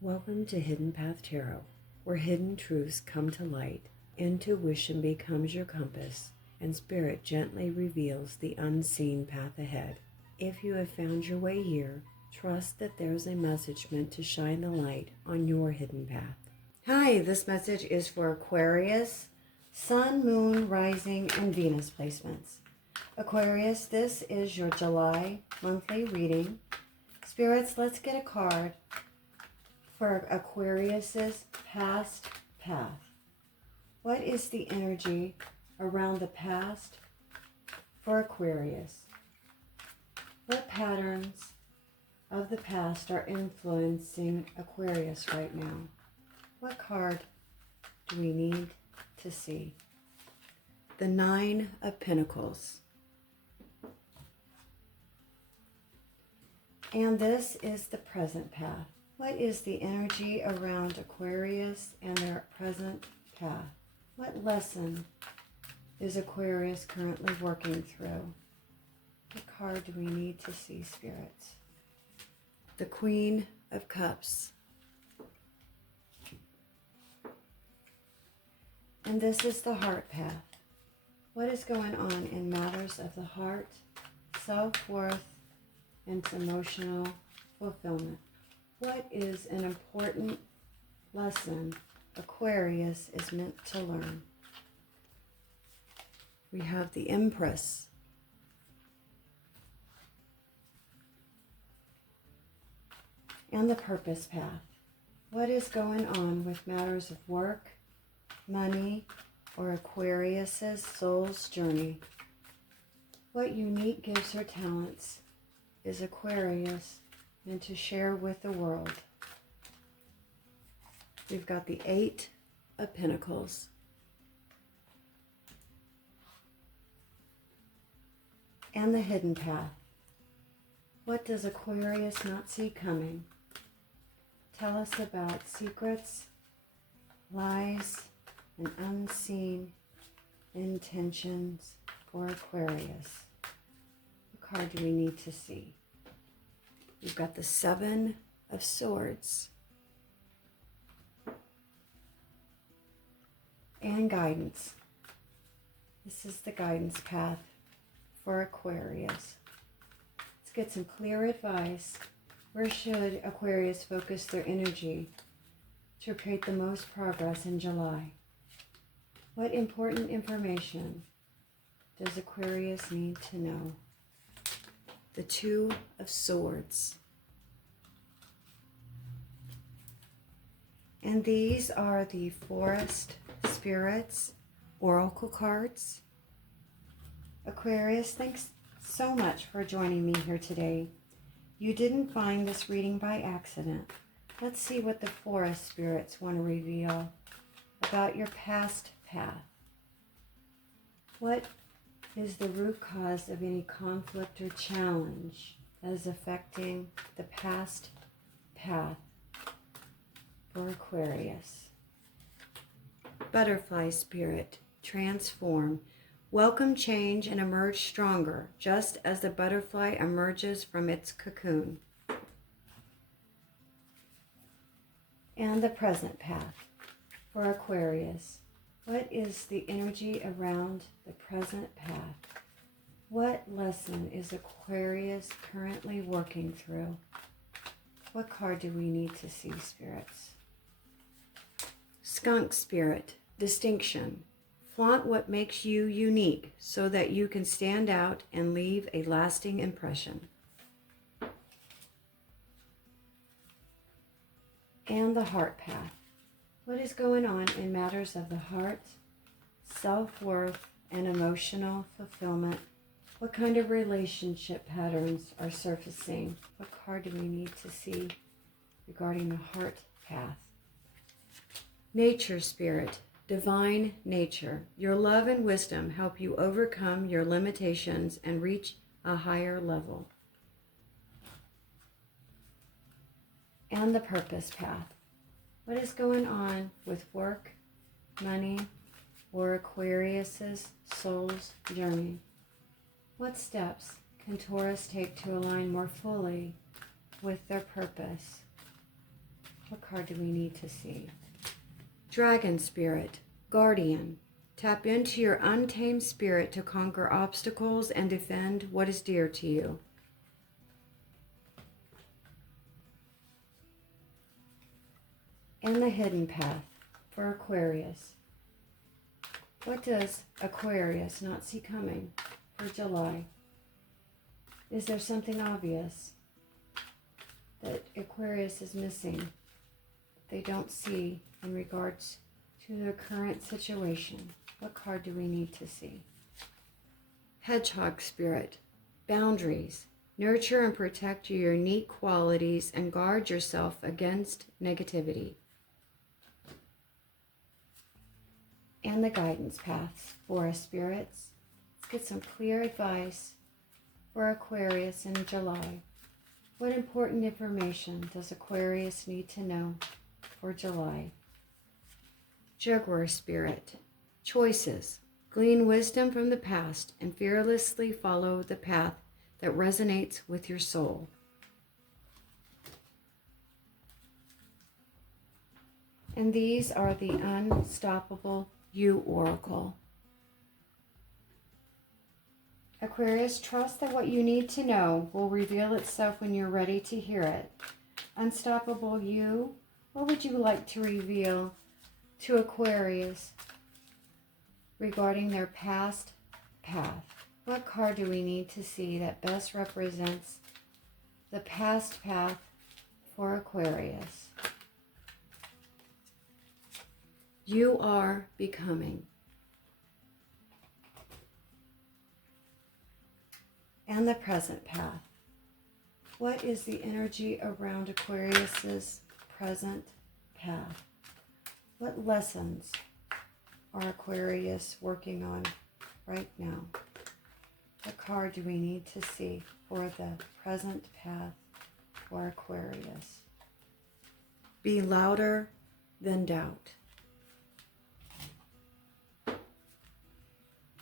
Welcome to Hidden Path Tarot, where hidden truths come to light, intuition becomes your compass, and spirit gently reveals the unseen path ahead. If you have found your way here, trust that there's a message meant to shine the light on your hidden path. Hi, this message is for Aquarius, Sun, Moon, Rising, and Venus placements. Aquarius, this is your July monthly reading. Spirits, let's get a card for Aquarius's past path. What is the energy around the past for Aquarius? What patterns of the past are influencing Aquarius right now? What card do we need to see? The Nine of Pentacles. And this is the present path. What is the energy around Aquarius and their present path? What lesson is Aquarius currently working through? What card do we need to see, spirits? The Queen of Cups. And this is the heart path. What is going on in matters of the heart, self-worth, and emotional fulfillment? What is an important lesson Aquarius is meant to learn? We have the Empress. And the purpose path. What is going on with matters of work, money, or Aquarius's soul's journey? What unique gifts or talents is Aquarius meant to share with the world? We've got the Eight of Pentacles. And the hidden path. What does Aquarius not see coming? Tell us about secrets, lies, and unseen intentions for Aquarius. What card do we need to see? We've got the Seven of Swords. And guidance. This is the guidance path for Aquarius. Let's get some clear advice. Where should Aquarius focus their energy to create the most progress in July? What important information does Aquarius need to know? The Two of Swords. And these are the Forest Spirits Oracle cards. Aquarius, thanks so much for joining me here today. You didn't find this reading by accident. Let's see what the Forest Spirits want to reveal about your past path. What is the root cause of any conflict or challenge that is affecting the past path for Aquarius? Butterfly Spirit, transform. Welcome change and emerge stronger, just as the butterfly emerges from its cocoon. And the present path for Aquarius. What is the energy around the present path? What lesson is Aquarius currently working through? What card do we need to see, spirits? Skunk Spirit, distinction. Flaunt what makes you unique so that you can stand out and leave a lasting impression. And the heart path. What is going on in matters of the heart, self-worth, and emotional fulfillment? What kind of relationship patterns are surfacing? What card do we need to see regarding the heart path? Nature Spirit, divine nature. Your love and wisdom help you overcome your limitations and reach a higher level. And the purpose path. What is going on with work, money, or Aquarius's soul's journey? What steps can Taurus take to align more fully with their purpose? What card do we need to see? Dragon Spirit, Guardian. Tap into your untamed spirit to conquer obstacles and defend what is dear to you. And the Hidden Path for Aquarius. What does Aquarius not see coming for July? Is there something obvious that Aquarius is missing, they don't see in regards to their current situation? What card do we need to see? Hedgehog Spirit, Boundaries. Nurture and protect your unique qualities and guard yourself against negativity. And the Guidance Paths for us, spirits. Let's get some clear advice for Aquarius in July. What important information does Aquarius need to know for July? Jaguar Spirit, Choices. Glean wisdom from the past and fearlessly follow the path that resonates with your soul. And these are the Unstoppable You Oracle. Aquarius, trust that what you need to know will reveal itself when you're ready to hear it. Unstoppable You, what would you like to reveal to Aquarius regarding their past path? What card do we need to see that best represents the past path for Aquarius? You are becoming. And the present path. What is the energy around Aquarius's present path? What lessons are Aquarius working on right now? What card do we need to see for the present path for Aquarius? Be louder than doubt.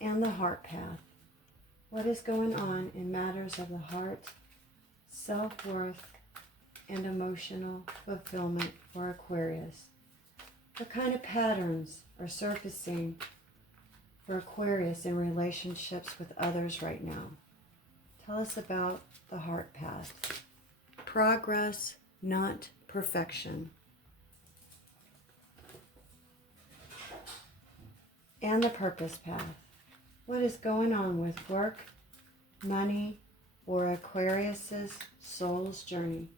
And the heart path. What is going on in matters of the heart, self-worth, and emotional fulfillment for Aquarius? What kind of patterns are surfacing for Aquarius in relationships with others right now? Tell us about the heart path. Progress, not perfection. And the purpose path. What is going on with work, money, or Aquarius's soul's journey?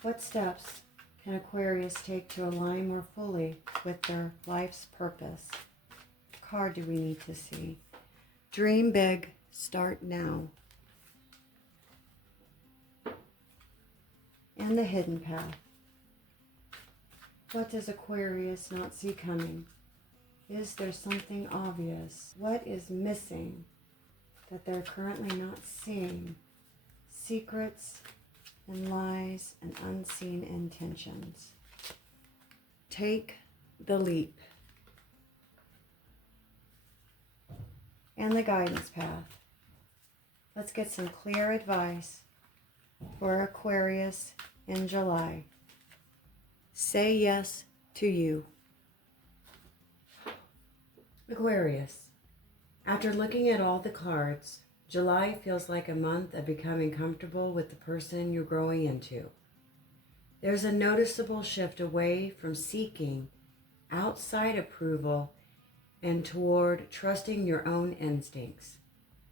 What steps can Aquarius take to align more fully with their life's purpose? What card do we need to see? Dream big, start now. And the hidden path. What does Aquarius not see coming? Is there something obvious? What is missing that they're currently not seeing? Secrets and lies and unseen intentions. Take the leap. And the guidance path. Let's get some clear advice for Aquarius in July. Say yes to you. Aquarius, after looking at all the cards, July feels like a month of becoming comfortable with the person you're growing into. There's a noticeable shift away from seeking outside approval and toward trusting your own instincts,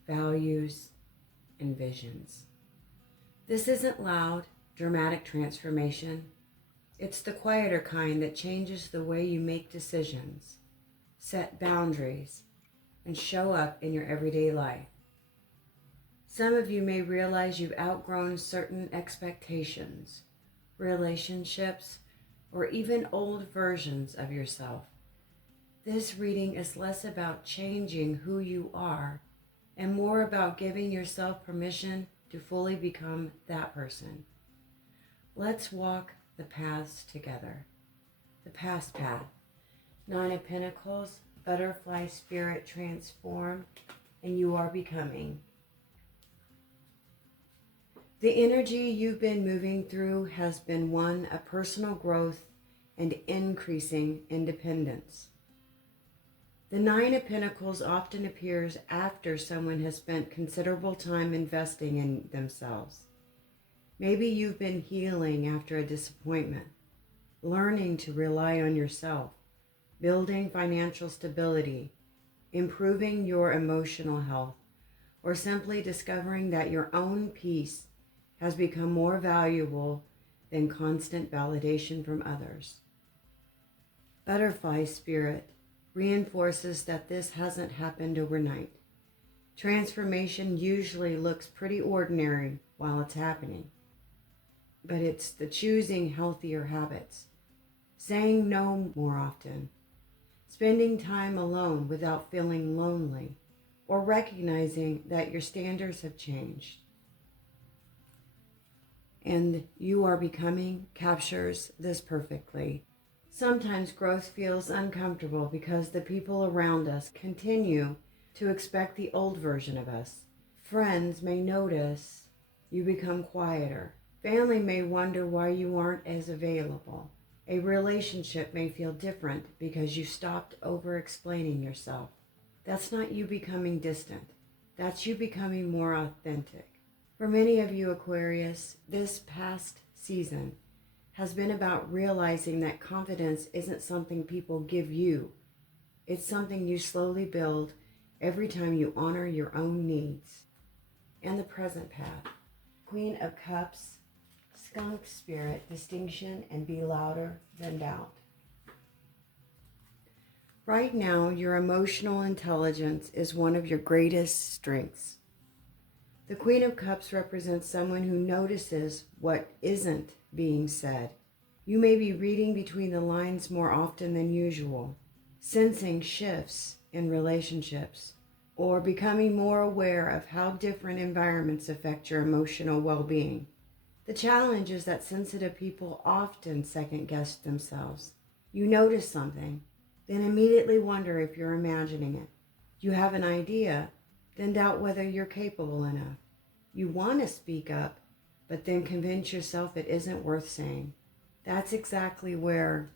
values, and visions. This isn't loud, dramatic transformation. It's the quieter kind that changes the way you make decisions, set boundaries, and show up in your everyday life. Some of you may realize you've outgrown certain expectations, relationships, or even old versions of yourself. This reading is less about changing who you are and more about giving yourself permission to fully become that person. Let's walk the paths together. The past path. 9 of Pentacles, butterfly spirit transform, and you are becoming. The energy you've been moving through has been one of personal growth and increasing independence. The Nine of Pentacles often appears after someone has spent considerable time investing in themselves. Maybe you've been healing after a disappointment, learning to rely on yourself, building financial stability, improving your emotional health, or simply discovering that your own peace has become more valuable than constant validation from others. Butterfly spirit reinforces that this hasn't happened overnight. Transformation usually looks pretty ordinary while it's happening, but it's the choosing healthier habits, saying no more often, spending time alone without feeling lonely, or recognizing that your standards have changed. And You Are Becoming captures this perfectly. Sometimes growth feels uncomfortable because the people around us continue to expect the old version of us. Friends may notice you become quieter. Family may wonder why you aren't as available. A relationship may feel different because you stopped over-explaining yourself. That's not you becoming distant. That's you becoming more authentic. For many of you Aquarius, this past season has been about realizing that confidence isn't something people give you. It's something you slowly build every time you honor your own needs. And the present path. Queen of Cups, Skunk Spirit, Distinction, and Be Louder Than Doubt. Right now, your emotional intelligence is one of your greatest strengths. The Queen of Cups represents someone who notices what isn't being said. You may be reading between the lines more often than usual, sensing shifts in relationships, or becoming more aware of how different environments affect your emotional well-being. The challenge is that sensitive people often second-guess themselves. You notice something, then immediately wonder if you're imagining it. You have an idea, then doubt whether you're capable enough. You want to speak up, but then convince yourself it isn't worth saying. That's exactly where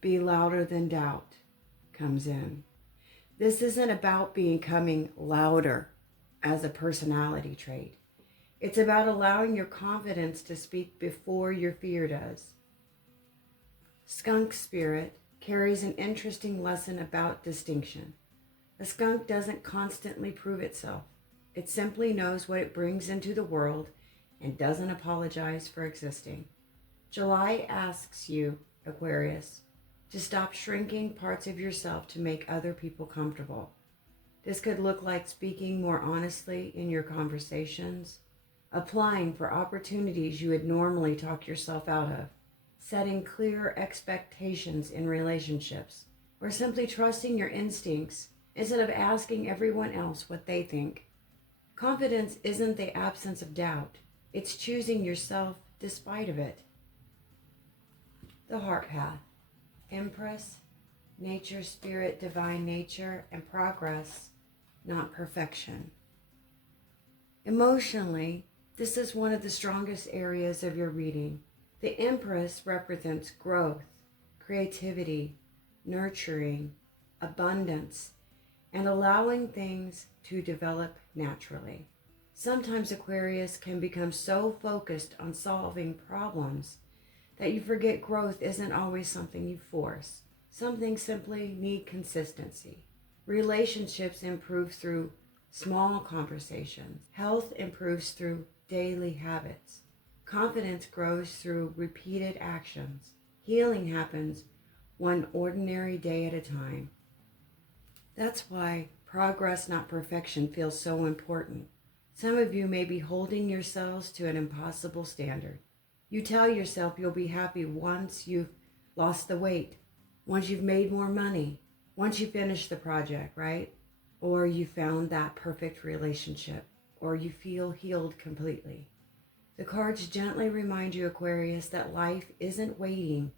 Be Louder Than Doubt comes in. This isn't about becoming louder as a personality trait. It's about allowing your confidence to speak before your fear does. Skunk Spirit carries an interesting lesson about distinction. A skunk doesn't constantly prove itself. It simply knows what it brings into the world and doesn't apologize for existing. July asks you, Aquarius, to stop shrinking parts of yourself to make other people comfortable. This could look like speaking more honestly in your conversations, applying for opportunities you would normally talk yourself out of, setting clear expectations in relationships, or simply trusting your instincts instead of asking everyone else what they think. Confidence isn't the absence of doubt. It's choosing yourself despite of it. The Heart Path. Empress, nature, spirit, divine nature, and progress, not perfection. Emotionally, this is one of the strongest areas of your reading. The Empress represents growth, creativity, nurturing, abundance, and allowing things to develop naturally. Sometimes Aquarius can become so focused on solving problems that you forget growth isn't always something you force. Some things simply need consistency. Relationships improve through small conversations. Health improves through daily habits. Confidence grows through repeated actions. Healing happens one ordinary day at a time. That's why progress, not perfection, feels so important. Some of you may be holding yourselves to an impossible standard. You tell yourself you'll be happy once you've lost the weight, once you've made more money, once you finish the project, right? Or you found that perfect relationship, or you feel healed completely. The cards gently remind you, Aquarius, that life isn't waiting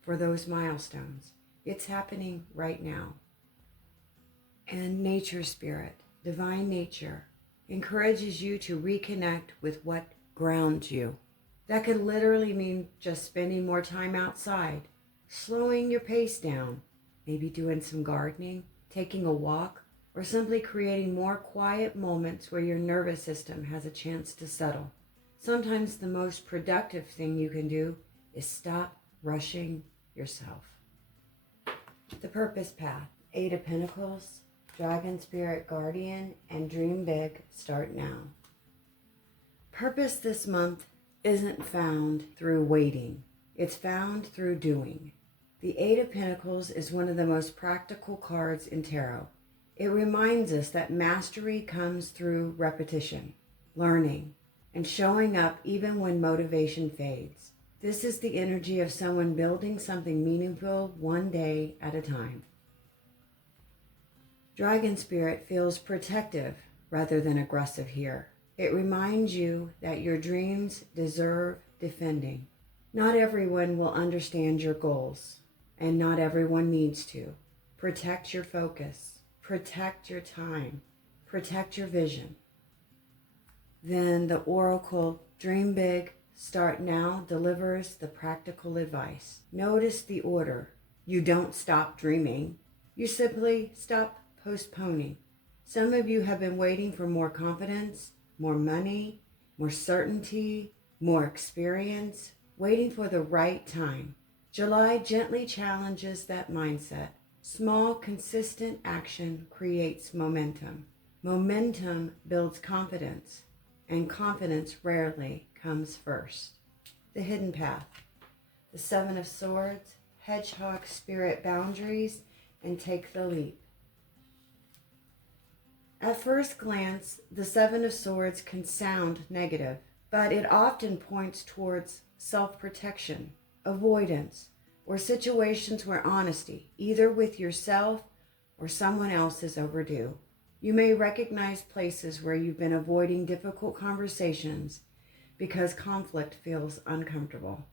for those milestones. It's happening right now. And nature, spirit, divine nature, encourages you to reconnect with what grounds you. That could literally mean just spending more time outside, slowing your pace down, maybe doing some gardening, taking a walk, or simply creating more quiet moments where your nervous system has a chance to settle. Sometimes the most productive thing you can do is stop rushing yourself. The Purpose Path, 8 of Pentacles, Dragon Spirit Guardian, and Dream Big, Start Now. Purpose this month isn't found through waiting. It's found through doing. The 8 of Pentacles is one of the most practical cards in tarot. It reminds us that mastery comes through repetition, learning, and showing up even when motivation fades. This is the energy of someone building something meaningful one day at a time. Dragon Spirit feels protective rather than aggressive here. It reminds you that your dreams deserve defending. Not everyone will understand your goals, and not everyone needs to. Protect your focus, protect your time, protect your vision. Then the Oracle Dream Big, Start Now delivers the practical advice. Notice the order. You don't stop dreaming. You simply stop postponing. Some of you have been waiting for more confidence, more money, more certainty, more experience, waiting for the right time. July gently challenges that mindset. Small, consistent action creates momentum. Momentum builds confidence, and confidence rarely comes first. The Hidden Path, the 7 of Swords, Hedgehog Spirit Boundaries, and Take the Leap. At first glance, the 7 of Swords can sound negative, but it often points towards self-protection, avoidance, or situations where honesty, either with yourself or someone else, is overdue. You may recognize places where you've been avoiding difficult conversations because conflict feels uncomfortable.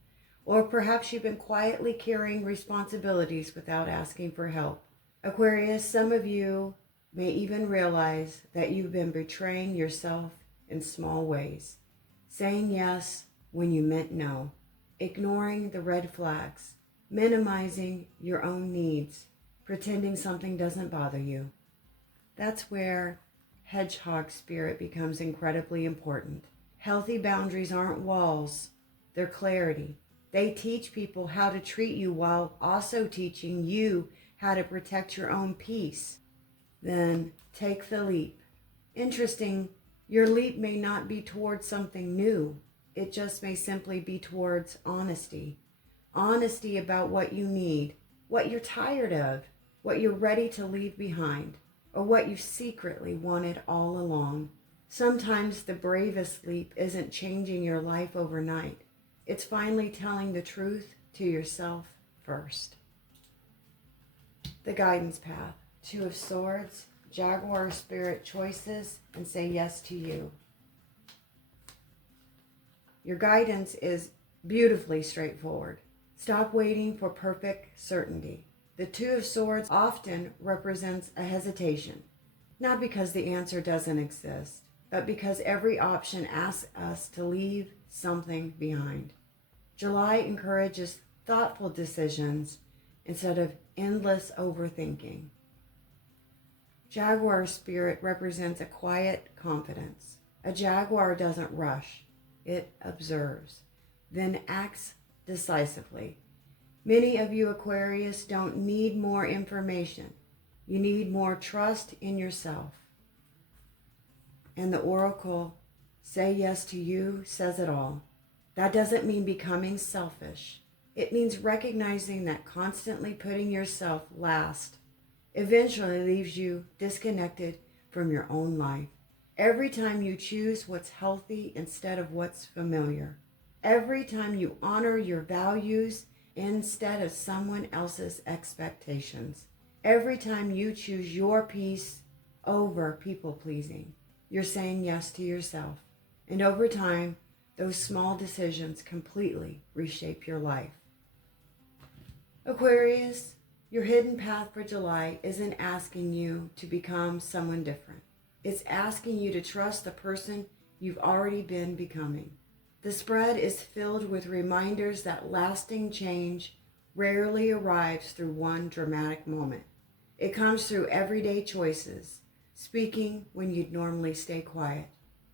Or perhaps you've been quietly carrying responsibilities without asking for help. Aquarius, some of you may even realize that you've been betraying yourself in small ways, saying yes when you meant no, ignoring the red flags, minimizing your own needs, pretending something doesn't bother you. That's where Hedgehog Spirit becomes incredibly important. Healthy boundaries aren't walls, they're clarity. They teach people how to treat you while also teaching you how to protect your own peace. Then take the leap. Interesting, your leap may not be towards something new. It just may simply be towards honesty. Honesty about what you need, what you're tired of, what you're ready to leave behind, or what you secretly wanted all along. Sometimes the bravest leap isn't changing your life overnight. It's finally telling the truth to yourself first. The Guidance Path, 2 of Swords, Jaguar Spirit Choices, and Say Yes to You. Your guidance is beautifully straightforward. Stop waiting for perfect certainty. The 2 of Swords often represents a hesitation, not because the answer doesn't exist, but because every option asks us to leave something behind. July encourages thoughtful decisions instead of endless overthinking. Jaguar Spirit represents a quiet confidence. A jaguar doesn't rush, it observes, then acts decisively. Many of you Aquarius don't need more information. You need more trust in yourself. And the Oracle, Say Yes to You, says it all. That doesn't mean becoming selfish. It means recognizing that constantly putting yourself last eventually leaves you disconnected from your own life. Every time you choose what's healthy instead of what's familiar. Every time you honor your values instead of someone else's expectations. Every time you choose your peace over people-pleasing. You're saying yes to yourself. And over time, those small decisions completely reshape your life. Aquarius, your hidden path for July isn't asking you to become someone different. It's asking you to trust the person you've already been becoming. The spread is filled with reminders that lasting change rarely arrives through one dramatic moment. It comes through everyday choices, speaking when you'd normally stay quiet,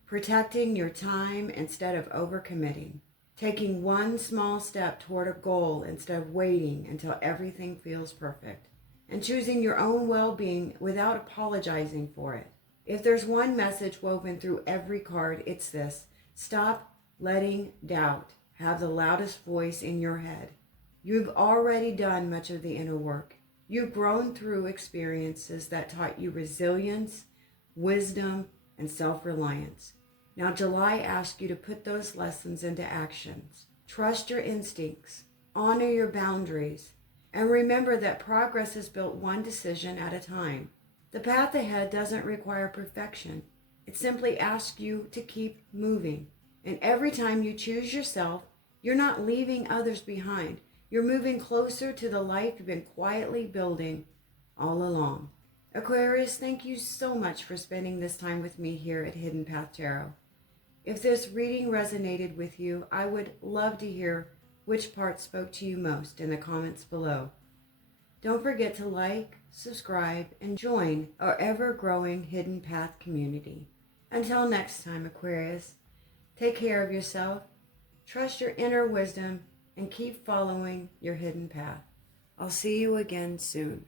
protecting your time instead of overcommitting, taking one small step toward a goal instead of waiting until everything feels perfect, and choosing your own well-being without apologizing for it. If there's one message woven through every card, it's this: stop letting doubt have the loudest voice in your head. You've already done much of the inner work. You've grown through experiences that taught you resilience, wisdom, and self-reliance. Now July asks you to put those lessons into actions. Trust your instincts, honor your boundaries, and remember that progress is built one decision at a time. The path ahead doesn't require perfection. It simply asks you to keep moving. And every time you choose yourself, you're not leaving others behind. You're moving closer to the life you've been quietly building all along. Aquarius, thank you so much for spending this time with me here at Hidden Path Tarot. If this reading resonated with you, I would love to hear which part spoke to you most in the comments below. Don't forget to like, subscribe, and join our ever-growing Hidden Path community. Until next time, Aquarius, take care of yourself, trust your inner wisdom, and keep following your hidden path. I'll see you again soon.